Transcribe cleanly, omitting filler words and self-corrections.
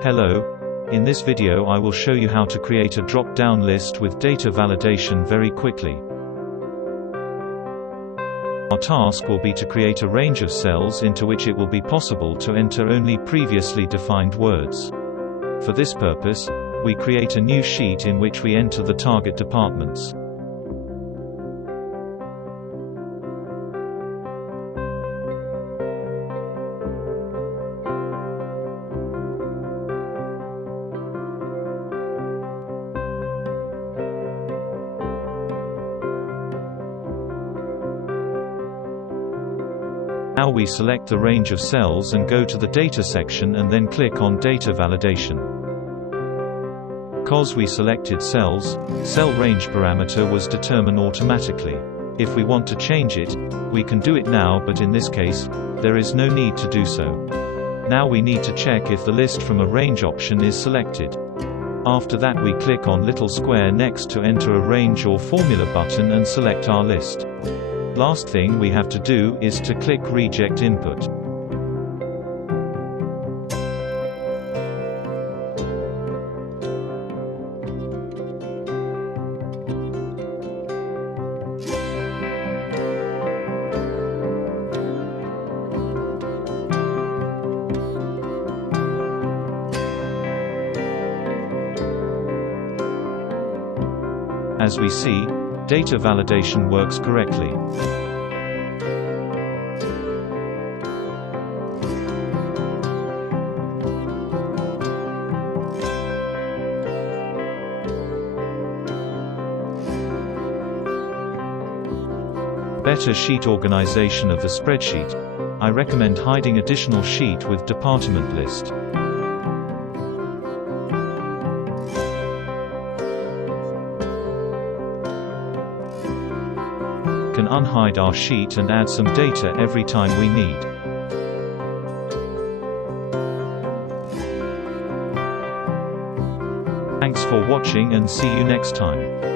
Hello, in this video I will show you how to create a drop-down list with data validation very quickly. Our task will be to create a range of cells into which it will be possible to enter only previously defined words. For this purpose, we create a new sheet in which we enter the target departments. Now we select the range of cells and go to the Data section and then click on Data Validation. Because we selected cells, cell range parameter was determined automatically. If we want to change it, we can do it now, but in this case, there is no need to do so. Now we need to check if the list from a range option is selected. After that we click on little square next to enter a range or formula button and select our list. Last thing we have to do is to click Reject Input. As we see, data validation works correctly. Better sheet organization of the spreadsheet. I recommend hiding additional sheet with department list. Can unhide our sheet and add some data every time we need. Thanks for watching and see you next time.